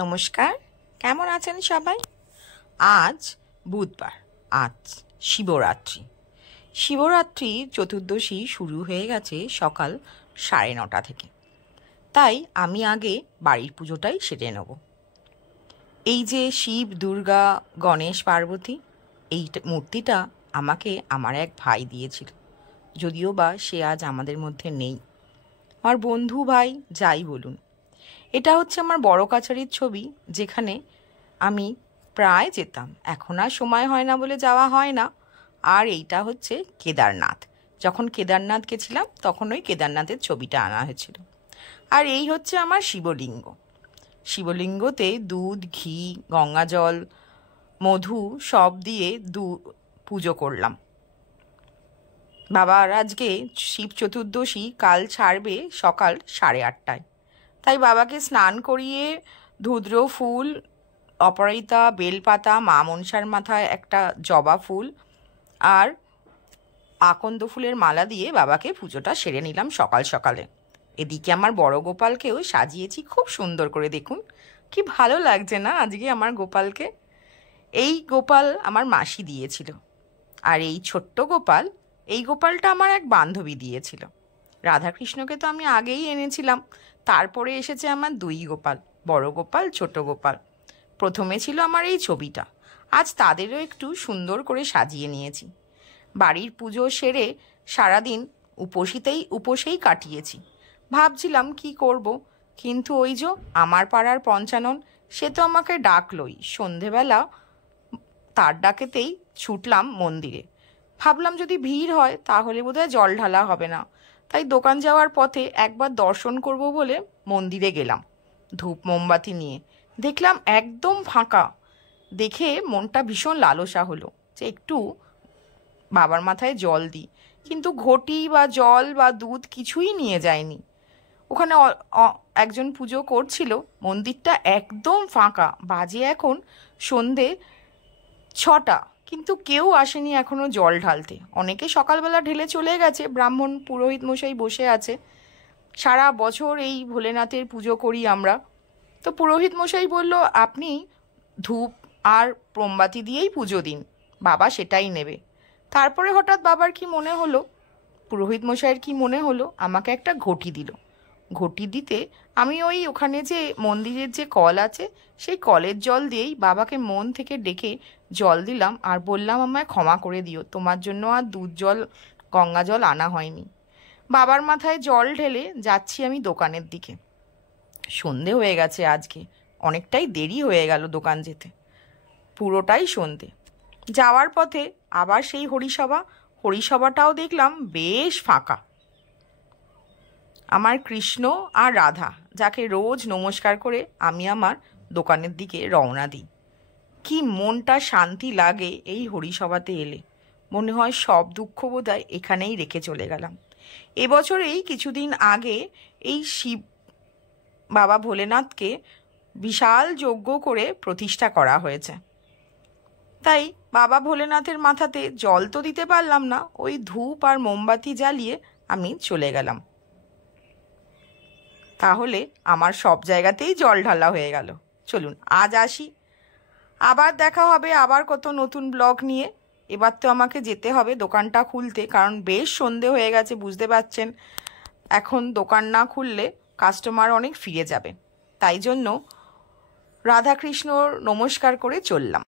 নমস্কার, কেমন আছেন সবাই? আজ বুধবার, আজ শিবরাত্রি। শিবরাত্রি চতুর্দশী শুরু হয়ে গেছে সকাল 9:30 থেকে। তাই আমি আগে বাড়ির পুজোটাই সেরে নেব। এই যে শিব, দুর্গা, গণেশ, পার্বতী, এই মূর্তিটা আমাকে আমার এক ভাই দিয়েছিল। যদিও বা সে আজ আমাদের মধ্যে নেই, আমার বন্ধু ভাই যাই বলুন। এটা হচ্ছে আমার বড় কাছারির ছবি, যেখানে আমি প্রায় যেতাম। এখন আর সময় হয় না বলে যাওয়া হয় না। আর এইটা হচ্ছে কেদারনাথ। যখন কেদারনাথ গেছিলাম তখন ওই কেদারনাথের ছবিটা আনা হয়েছিল। আর এই হচ্ছে আমার শিবলিঙ্গ। শিবলিঙ্গতে দুধ, ঘি, গঙ্গা জল, মধু সব দিয়ে পুজো করলাম। বাবার আজকে শিব চতুর্দশী, কাল ছাড়বে সকাল 8:30টায়। তাই বাবাকে স্নান করিয়ে ধুদ্র ফুল, অপরাজিতা, বেলপাতা, মা মনসার মাথায় একটা জবা ফুল আর আকন্দ ফুলের মালা দিয়ে বাবাকে পুজোটা সেরে নিলাম সকাল সকালে। এদিকে আমার বড় গোপালকেও সাজিয়েছি খুব সুন্দর করে। দেখুন কি ভালো লাগছে না আজকে আমার গোপালকে। এই গোপাল আমার মাসি দিয়েছিল। আর এই ছোট্ট গোপাল, এই গোপালটা আমার এক বান্ধবী দিয়েছিল। রাধাকৃষ্ণকে তো আমি আগেই এনেছিলাম, তারপরে এসেছে আমার দুই গোপাল, বড় গোপাল, ছোট গোপাল। প্রথমে ছিল আমার এই ছবিটা। আজ তাদেরও একটু সুন্দর করে সাজিয়ে নিয়েছি। বাড়ির পুজো সেরে সারাদিন উপোসেই কাটিয়েছি। ভাবছিলাম কি করব, কিন্তু ওই যে আমার পাড়ার পঞ্চানন, সে তো আমাকে ডাকলই। সন্ধেবেলা তার ডাকেতেই ছুটলাম মন্দিরে। ভাবলাম যদি ভিড় হয় তাহলে বোধহয় জল ঢালা হবে না। তাই দোকান যাওয়ার পথে একবার দর্শন করব বলে মন্দিরে গেলাম ধূপ মোমবাতি নিয়ে। দেখলাম একদম ফাঁকা। দেখে মনটা ভীষণ লালসা হলো যে একটু বাবার মাথায় জল দিই, কিন্তু ঘটি বা জল বা দুধ কিছুই নিয়ে যায়নি। ওখানে একজন পুজো করছিল। মন্দিরটা একদম ফাঁকা। বাজে এখন সন্ধে 6টা, কিন্তু কেউ আসেনি এখনো জল ঢালতে। অনেকে সকালবেলা ঢেলে চলে গেছে। ব্রাহ্মণ পুরোহিত মশাই বসে আছে। সারা বছর এই ভোলেনাথের পুজো করি আমরা। তো পুরোহিত মশাই বলল, আপনি ধূপ আর মোমবাতি দিয়েই পুজো দিন, বাবা সেটাই নেবে। তারপরে হঠাৎ বাবার কি মনে হলো, পুরোহিত মশাইয়ের কি মনে হলো, আমাকে একটা ঘটি দিল। ঘটি দিতে আমি ওখানে যে মন্দিরের যে কল আছে, সেই কলের জল দিয়েই বাবাকে মন থেকে ডেকে জল দিলাম আর বললাম, আমায় ক্ষমা করে দিও, তোমার জন্য আর দুধ জল, গঙ্গা জল আনা হয়নি। বাবার মাথায় জল ঢেলে যাচ্ছি আমি দোকানের দিকে। সন্ধে হয়ে গেছে আজকে, অনেকটাই দেরি হয়ে গেল দোকান যেতে, পুরোটাই সন্ধে। যাওয়ার পথে আবার সেই হরিসভাটাও দেখলাম বেশ ফাঁকা। আমার কৃষ্ণ আর রাধা, যাকে রোজ নমস্কার করে আমি আমার দোকানের দিকে রওনা দিই। কি মনটা শান্তি লাগে এই হরিসভাতে এলে। মনে হয় সব দুঃখ বোধহয় এখানেই রেখে চলে গেলাম। এবছর এই কিছুদিন আগে এই শিব বাবা ভোলেনাথকে বিশাল যজ্ঞ করে প্রতিষ্ঠা করা হয়েছে। তাই বাবা ভোলেনাথের মাথাতে জল তো দিতে পারলাম না, ওই ধূপ আর মোমবাতি জ্বালিয়ে আমি চলে গেলাম। তাহলে আমার সব জায়গাতেই জল ঢালা হয়ে গেল। চলুন আজ আসি, আবার দেখা হবে আবার কত নতুন ব্লগ নিয়ে। এবার তো আমাকে যেতে হবে দোকানটা খুলতে, কারণ বেশ সন্ধে হয়ে গেছে, বুঝতে পারছেন। এখন দোকান না খুললে কাস্টমার অনেক ফিরে যাবে। তাই জন্য রাধাকৃষ্ণর নমস্কার করে চললাম।